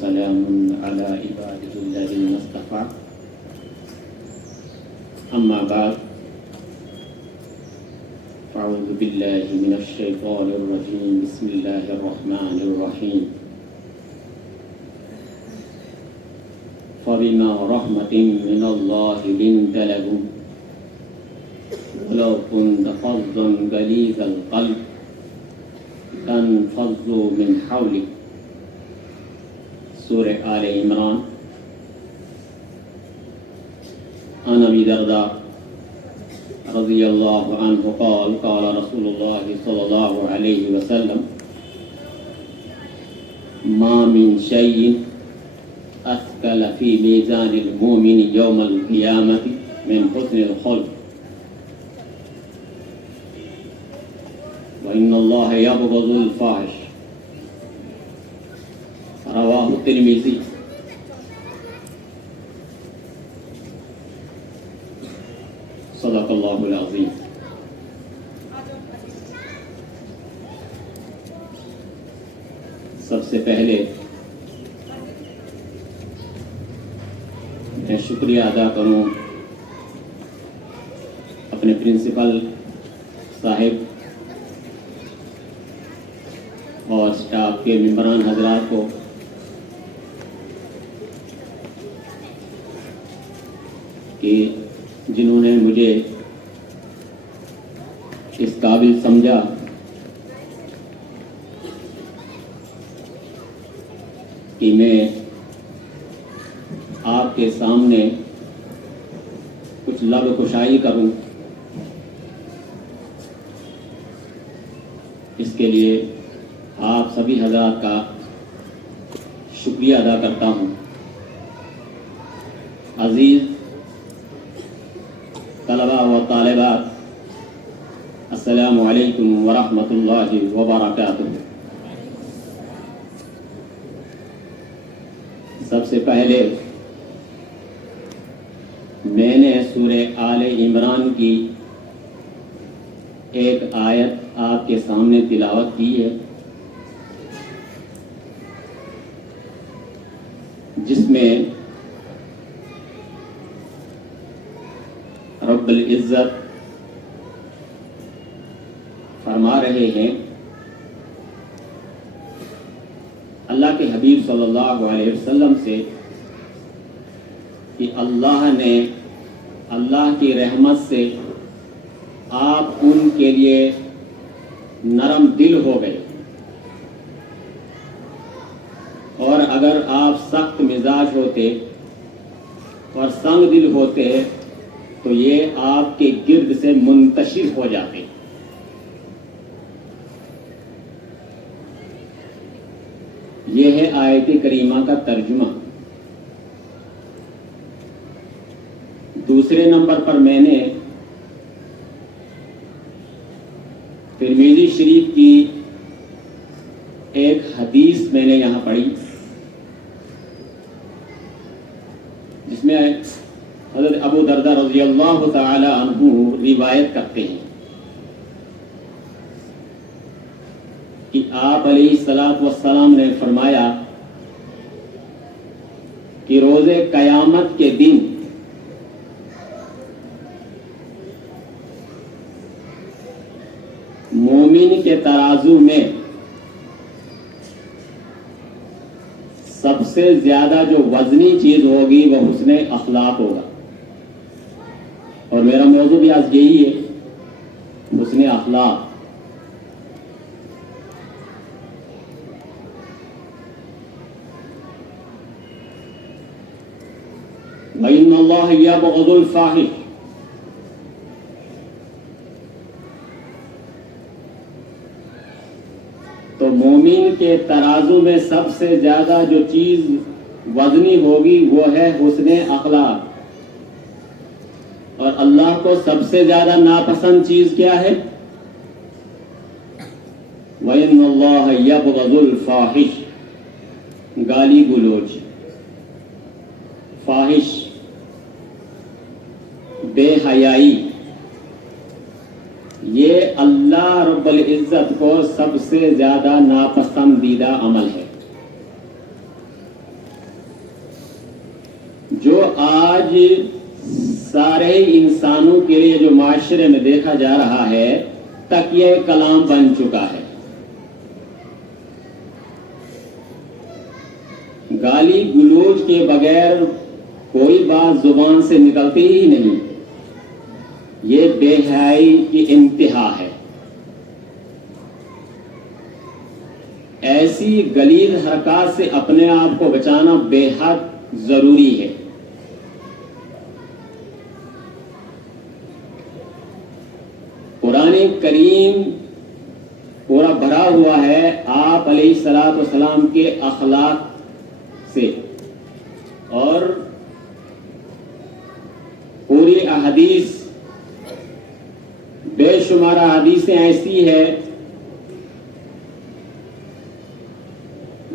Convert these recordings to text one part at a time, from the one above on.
وسلام على عباده الذين اصطفى أما بعد أعوذ بالله من الشيطان الرجيم بسم الله الرحمن الرحيم فبما رحمة من الله لنت لهم ولو كنت فظا غليظ القلب لانفضوا من حولك سورة آل عمران. عن أبي درداء رضي الله عنه قال قال رسول الله صلى الله عليه وسلم ما من شيء أثقل في ميزان المؤمن يوم القيامة من حسن الخلق وإن الله يبغض الفاحش رواه الترمذي. صدق اللہ العظیم. سب سے پہلے میں شکریہ ادا کروں اپنے پرنسپل صاحب اور اسٹاف کے ممبران حضرات کو کہ جنہوں نے مجھے اس قابل سمجھا کہ میں آپ کے سامنے کچھ لب کشائی کروں. اس کے لیے آپ سبھی حضرات کا شکریہ ادا کرتا ہوں. عزیز طلباء و طالبات، السلام علیکم ورحمۃ اللہ وبرکاتہ. سب سے پہلے میں نے سورہ آل عمران کی ایک آیت آپ کے سامنے تلاوت کی ہے جس میں رب العزت فرما رہے ہیں اللہ کے حبیب صلی اللہ علیہ وسلم سے کہ اللہ نے اللہ کی رحمت سے آپ ان کے لیے نرم دل ہو گئے، اور اگر آپ سخت مزاج ہوتے اور سنگ دل ہوتے تو یہ آپ کے گرد سے منتشر ہو جاتے. یہ ہے آیت کریمہ کا ترجمہ. دوسرے نمبر پر میں نے ترمذی شریف کی ایک حدیث میں نے یہاں پڑھی جس میں حضرت ابو درداء رضی اللہ تعالی عنہ روایت کرتے ہیں کہ آپ علیہ الصلوۃ والسلام نے فرمایا کہ روز قیامت کے دن مومن کے ترازو میں سب سے زیادہ جو وزنی چیز ہوگی وہ حسن اخلاق ہوگا، اور میرا موضوع بھی آج یہی ہے، حسن اخلاق. وَإِنَّ اللَّهَ يَبْغِضُ الْفَاحِشَ. تو مومن کے ترازو میں سب سے زیادہ جو چیز وزنی ہوگی وہ ہے حسن اخلاق، اور اللہ کو سب سے زیادہ ناپسند چیز کیا ہے؟ وَإِنَّ اللَّهَ يَبْغِضُ الْفَاحِشَ. گالی گلوچ، فاحش، بے حیائی، یہ اللہ رب العزت کو سب سے زیادہ ناپسندیدہ عمل ہے. جو آج سارے انسانوں کے لیے جو معاشرے میں دیکھا جا رہا ہے تکیہ کلام بن چکا ہے. گالی گلوچ کے بغیر کوئی بات زبان سے نکلتی ہی نہیں. یہ بے حیائی کی انتہا ہے. ایسی غلیظ حرکات سے اپنے آپ کو بچانا بے حد ضروری ہے. قرآن کریم پورا بھرا ہوا ہے آپ علیہ الصلوۃ والسلام کے اخلاق سے، اور پوری احادیث بے شمار احادیثیں ایسی ہے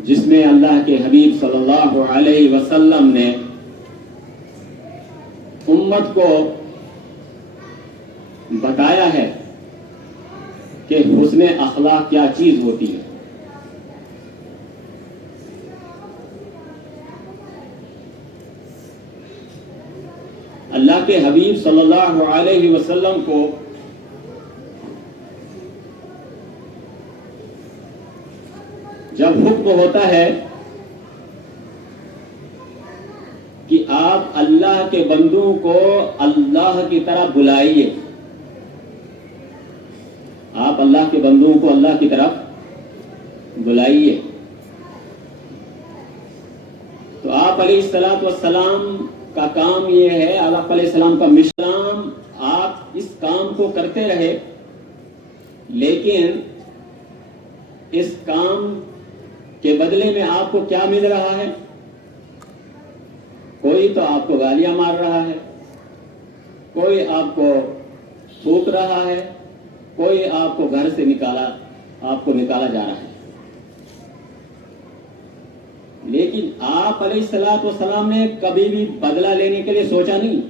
جس میں اللہ کے حبیب صلی اللہ علیہ وسلم نے امت کو بتایا ہے کہ حسن اخلاق کیا چیز ہوتی ہے. اللہ کے حبیب صلی اللہ علیہ وسلم کو جب حکم ہوتا ہے کہ آپ اللہ کے بندوں کو اللہ کی طرح بلائیے، آپ اللہ کے بندوں کو اللہ کی طرف بلائیے، تو آپ علیہ الصلوۃ والسلام کا کام یہ ہے، آپ علیہ السلام کا مشن، آپ اس کام کو کرتے رہے، لیکن اس کام کے بدلے میں آپ کو کیا مل رہا ہے؟ کوئی تو آپ کو گالیاں مار رہا ہے، کوئی آپ کو تھوک رہا ہے، کوئی آپ کو گھر سے نکالا جا رہا ہے. لیکن آپ علیہ الصلوۃ والسلام نے کبھی بھی بدلہ لینے کے لیے سوچا نہیں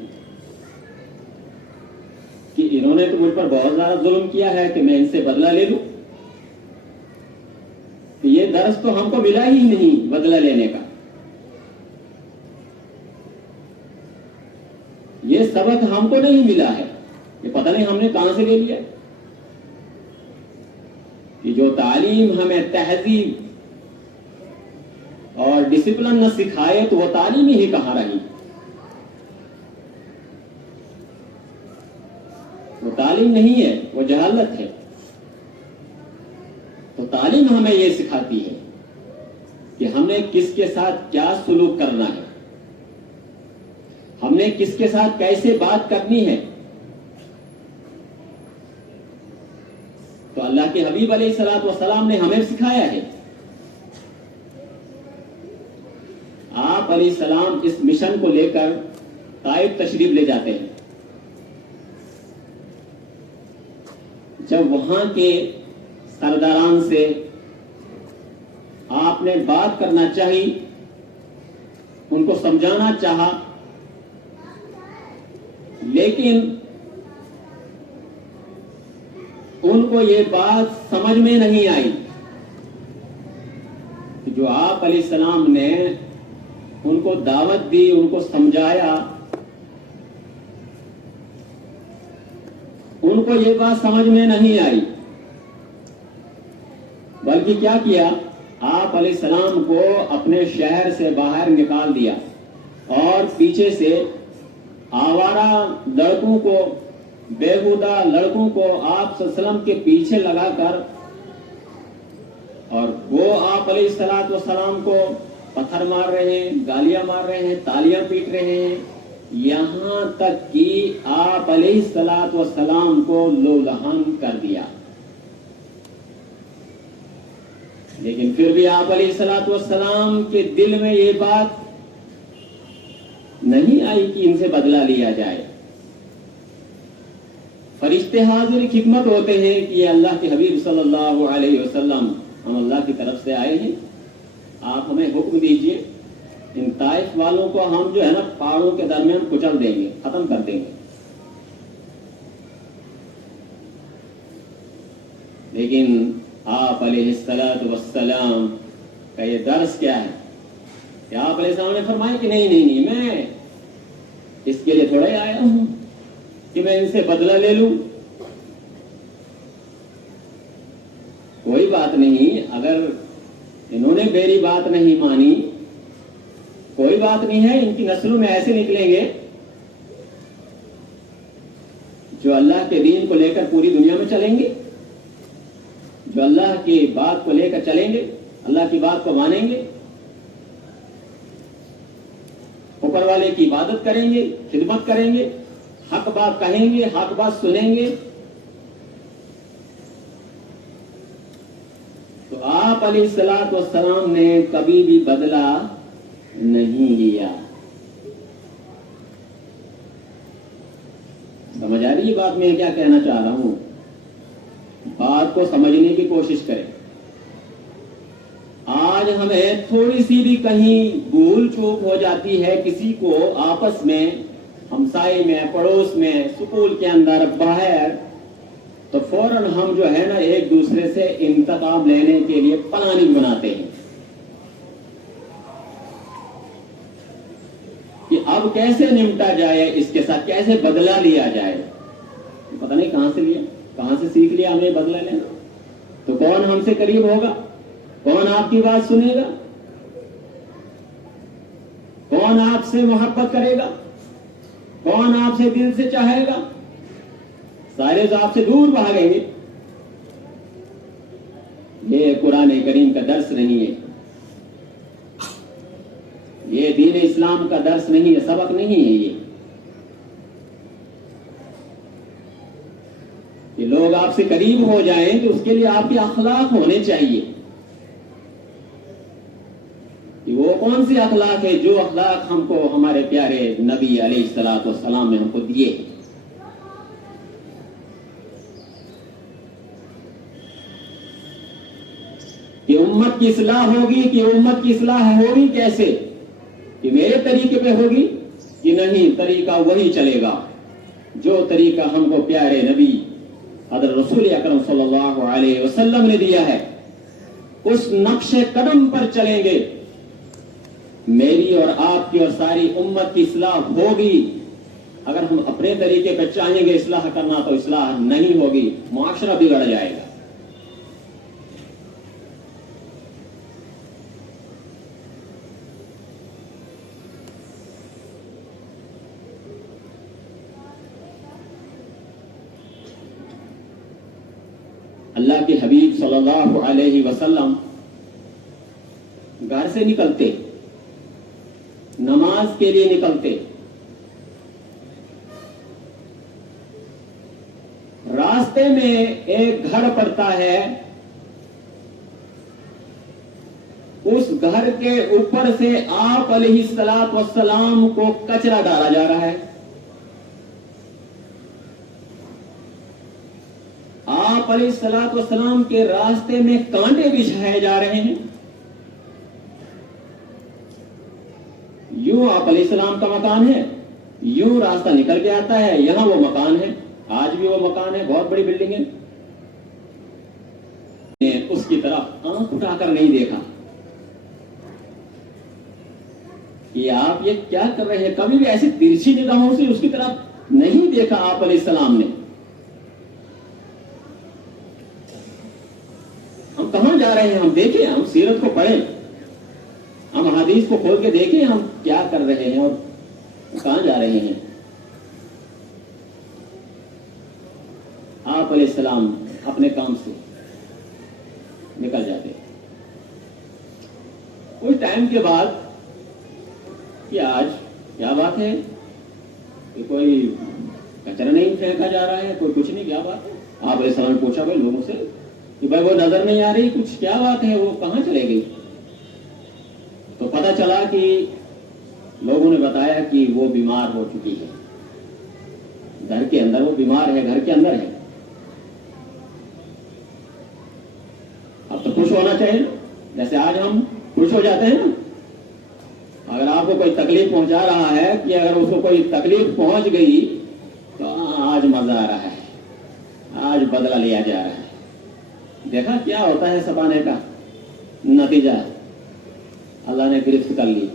کہ انہوں نے تو مجھ پر بہت زیادہ ظلم کیا ہے کہ میں ان سے بدلہ لے لوں. یہ درس تو ہم کو ملا ہی نہیں بدلہ لینے کا، یہ سبق ہم کو نہیں ملا ہے، یہ پتہ نہیں ہم نے کہاں سے لے لیا. کہ جو تعلیم ہمیں تہذیب اور ڈسپلن نہ سکھائے تو وہ تعلیم ہی کہاں رہی. وہ تعلیم نہیں ہے، وہ جہالت ہے. تو تعلیم ہمیں یہ سکھاتی ہے کہ ہم نے کس کے ساتھ کیا سلوک کرنا ہے، ہم نے کس کے ساتھ کیسے بات کرنی ہے. تو اللہ کے حبیب علیہ الصلوۃ والسلام نے ہمیں سکھایا ہے. آپ علیہ السلام اس مشن کو لے کر طائف تشریف لے جاتے ہیں. جب وہاں کے سرداران سے آپ نے بات کرنا چاہی، ان کو سمجھانا چاہا، لیکن ان کو یہ بات سمجھ میں نہیں آئی کہ جو آپ علیہ السلام نے ان کو دعوت دی، ان کو سمجھایا، ان کو یہ بات سمجھ میں نہیں آئی. بلکہ کیا کیا، آپ علیہ السلام کو اپنے شہر سے باہر نکال دیا اور پیچھے سے آوارہ لڑکوں کو، بیہودہ لڑکوں کو آپ صلی اللہ علیہ وسلم کے پیچھے لگا کر، اور وہ آپ علیہ الصلوۃ والسلام کو پتھر مار رہے ہیں، گالیاں مار رہے ہیں، تالیاں پیٹ رہے ہیں، یہاں تک کہ آپ علیہ الصلوۃ والسلام کو لولہان کر دیا. لیکن پھر بھی آپ علیہ الصلوۃ والسلام کے دل میں یہ بات نہیں آئی کہ ان سے بدلہ لیا جائے. فرشتے حاضر حکمت ہوتے ہیں کہ یہ اللہ کے حبیب صلی اللہ علیہ وسلم ہم اللہ کی طرف سے آئے ہیں، آپ ہمیں حکم دیجئے، ان طائف والوں کو ہم جو ہے نا پہاڑوں کے درمیان کچل دیں گے، ختم کر دیں گے. لیکن آپ علیہ الصلوۃ والسلام کا یہ درس کیا ہے کہ آپ علیہ السلام نے فرمایا کہ نہیں میں اس کے لیے تھوڑا ہی آیا ہوں کہ میں ان سے بدلہ لے لوں. کوئی بات نہیں، اگر انہوں نے میری بات نہیں مانی کوئی بات نہیں ہے، ان کی نسلوں میں ایسے نکلیں گے جو اللہ کے دین کو لے کر پوری دنیا میں چلیں گے، جو اللہ کی بات کو لے کر چلیں گے، اللہ کی بات کو مانیں گے، اوپر والے کی عبادت کریں گے، خدمت کریں گے، حق بات کہیں گے، حق بات سنیں گے. تو آپ علیہ الصلوۃ والسلام نے کبھی بھی بدلہ نہیں لیا. سمجھ آ رہی ہے بات میں کیا کہنا چاہ رہا ہوں؟ بات کو سمجھنے کی کوشش کریں. آج ہمیں تھوڑی سی بھی کہیں بھول چوک ہو جاتی ہے کسی کو آپس میں، ہمسائے میں، پڑوس میں، سکول کے اندر، باہر، تو فوراً ہم جو ہے نا ایک دوسرے سے انتقام لینے کے لیے پلاننگ بناتے ہیں کہ اب کیسے نمٹا جائے، اس کے ساتھ کیسے بدلہ لیا جائے. پتہ نہیں کہاں سے لیا، کہاں سے سیکھ لیا ہمیں بدلہ لینا. تو کون ہم سے قریب ہوگا، کون آپ کی بات سنے گا، کون آپ سے محبت کرے گا، کون آپ سے دل سے چاہے گا؟ سارے تو آپ سے دور بھاگیں گے. یہ قرآن کریم کا درس نہیں ہے، یہ دین اسلام کا درس نہیں ہے، سبق نہیں ہے. یہ لوگ آپ سے قریب ہو جائیں تو اس کے لیے آپ کے اخلاق ہونے چاہیے. وہ کون سی اخلاق ہے؟ جو اخلاق ہم کو ہمارے پیارے نبی علیہ الصلوۃ والسلام نے ہم کو دیے. کہ امت کی اصلاح ہوگی، کہ امت کی اصلاح ہوگی کیسے؟ کہ میرے طریقے پہ ہوگی کہ نہیں، طریقہ وہی چلے گا جو طریقہ ہم کو پیارے نبی حضرت رسول اکرم صلی اللہ علیہ وسلم نے دیا ہے. اس نقش قدم پر چلیں گے. میری اور آپ کی اور ساری امت کی اصلاح ہوگی. اگر ہم اپنے طریقے پہ چاہیں گے اصلاح کرنا تو اصلاح نہیں ہوگی، معاشرہ بگڑ جائے گا. اللہ کے حبیب صلی اللہ علیہ وسلم گھر سے نکلتے، نماز کے لیے نکلتے، راستے میں ایک گھر پڑتا ہے، اس گھر کے اوپر سے آپ علیہ الصلوۃ والسلام کو کچرا ڈالا جا رہا ہے. آپ علیہ الصلوۃ والسلام کے راستے میں کانٹے بچھائے جا رہے ہیں. یوں آپ علیہ السلام کا مکان ہے، یوں راستہ نکل کے آتا ہے، یہاں وہ مکان ہے، آج بھی وہ مکان ہے، بہت بڑی بلڈنگ ہے. اس کی طرف آنکھ اٹھا کر نہیں دیکھا کہ آپ یہ کیا کر رہے ہیں. کبھی بھی ایسی ترچھی نگاہوں سے اس کی طرف نہیں دیکھا آپ علیہ السلام نے. ہم کہاں جا رہے ہیں؟ ہم دیکھیں، ہم سیرت کو پڑھیں، ہم حدیث کو کھول کے دیکھیں ہم کیا کر رہے ہیں اور کہاں جا رہے ہیں. آپ علیہ السلام اپنے کام سے نکل جاتے. کچھ ٹائم کے بعد کہ آج کیا بات ہے کہ کوئی کچرا نہیں پھینکا جا رہا ہے، کوئی کچھ نہیں، کیا بات ہے؟ آپ علیہ السلام نے پوچھا بھائی لوگوں سے کہ بھائی وہ نظر نہیں آ رہی، کچھ کیا بات ہے، وہ کہاں چلے گئی؟ تو پتہ چلا کہ لوگوں نے بتایا کہ وہ بیمار ہو چکی ہے، گھر کے اندر وہ بیمار ہے، گھر کے اندر ہے. اب تو خوش ہونا چاہیے، جیسے آج ہم خوش ہو جاتے ہیں نا. اگر آپ کو کوئی تکلیف پہنچا رہا ہے کہ اگر اس کو کوئی تکلیف پہنچ گئی تو آج مزہ آ رہا ہے، آج بدلہ لیا جا رہا ہے. دیکھا کیا ہوتا ہے سب آنے کا نتیجہ؟ اللہ نے گرفت کر لی.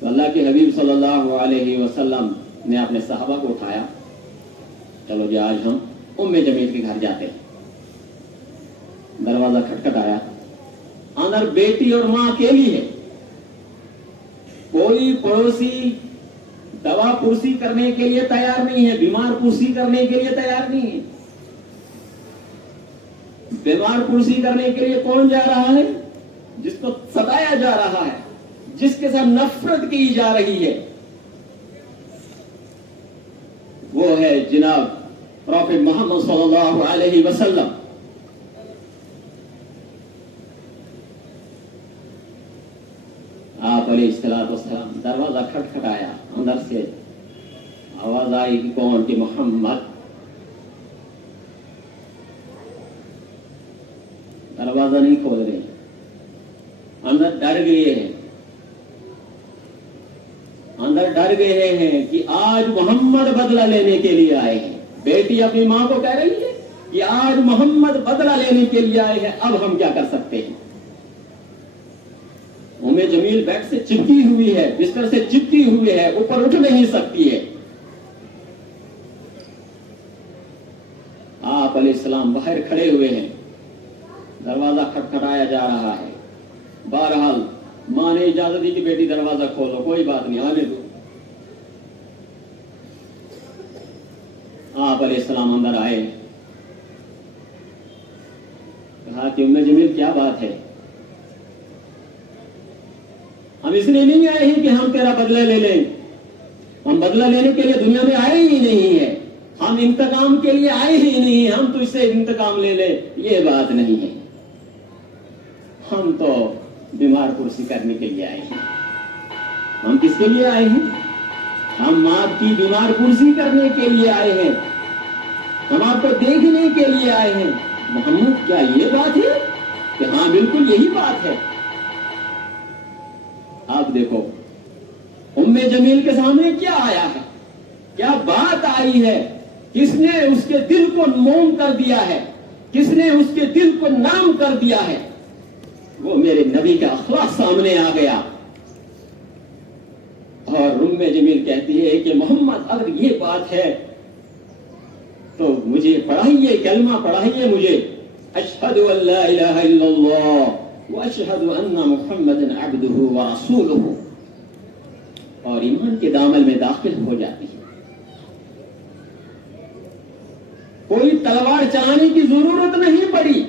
تو اللہ کے حبیب صلی اللہ علیہ وسلم نے اپنے صحابہ کو اٹھایا, چلو جی آج ہم ام جمیل کے گھر جاتے ہیں. دروازہ کھٹکھٹایا, اندر بیٹی اور ماں اکیلی ہے, کوئی پڑوسی دوا پرسی کرنے کے لیے تیار نہیں ہے, بیمار پرسی کرنے کے لیے تیار نہیں ہے. بیمار پرسی کرنے کے لیے کون جا رہا ہے؟ جس کو ستایا جا رہا ہے, جس کے ساتھ نفرت کی جا رہی ہے, وہ ہے جناب پروفیٹ محمد صلی اللہ علیہ وسلم. آپ علیہ السلام دروازہ کھٹکھٹایا, اندر سے آواز آئی کہ کون؟ کہ محمد. دروازہ نہیں کھول رہے, اندر ڈر گئے ہیں, اندر ڈر گئے ہیں کہ آج محمد بدلہ لینے کے لیے آئے ہیں. بیٹی اپنی ماں کو کہہ رہی ہے کہ آج محمد بدلہ لینے کے لیے آئے ہیں, اب ہم کیا کر سکتے ہیں؟ ام جمیل بیڈ سے چپکی ہوئی ہے, بستر سے چپکی ہوئی ہے, اوپر اٹھ نہیں سکتی ہے. آپ علیہ السلام باہر کھڑے ہوئے ہیں, دروازہ کھٹکھٹایا جا رہا ہے. بہرحال ماں نے اجازت دی کہ بیٹی دروازہ کھولو, کوئی بات نہیں آنے دو. آپ علیہ السلام اندر آئے, کہا کہ ام جمیل کیا بات ہے؟ ہم اس لیے نہیں آئے ہیں کہ ہم تیرا بدلہ لے لیں, ہم بدلہ لینے کے لیے دنیا میں آئے ہی نہیں ہیں, ہم انتقام کے لیے آئے ہی نہیں ہیں, ہم تو اس سے انتقام لے لیں, یہ بات نہیں ہے. ہم تو بیمار پرسی کرنے کے لیے آئے ہیں. ہم کس کے لیے آئے ہیں؟ ہم آپ کی بیمار پرسی کرنے کے لیے آئے ہیں, ہم آپ کو دیکھنے کے لیے آئے ہیں. محمد کیا یہ بات ہے؟ کہ ہاں بالکل یہی بات ہے. آپ دیکھو ام جمیل کے سامنے کیا آیا ہے, کیا بات آئی ہے, کس نے اس کے دل کو موم کر دیا ہے, کس نے اس کے دل کو نام کر دیا ہے. وہ میرے نبی کا اخلاق سامنے آ گیا. اور ام جمیل کہتی ہے کہ محمد اگر یہ بات ہے تو مجھے پڑھائیے, کلمہ پڑھائیے مجھے, اشہد ان لا الہ الا اللہ واشہد ان محمد عبدہ ورسولہ, اور ایمان کے دامن میں داخل ہو جاتی ہے. کوئی تلوار چلانے کی ضرورت نہیں پڑی,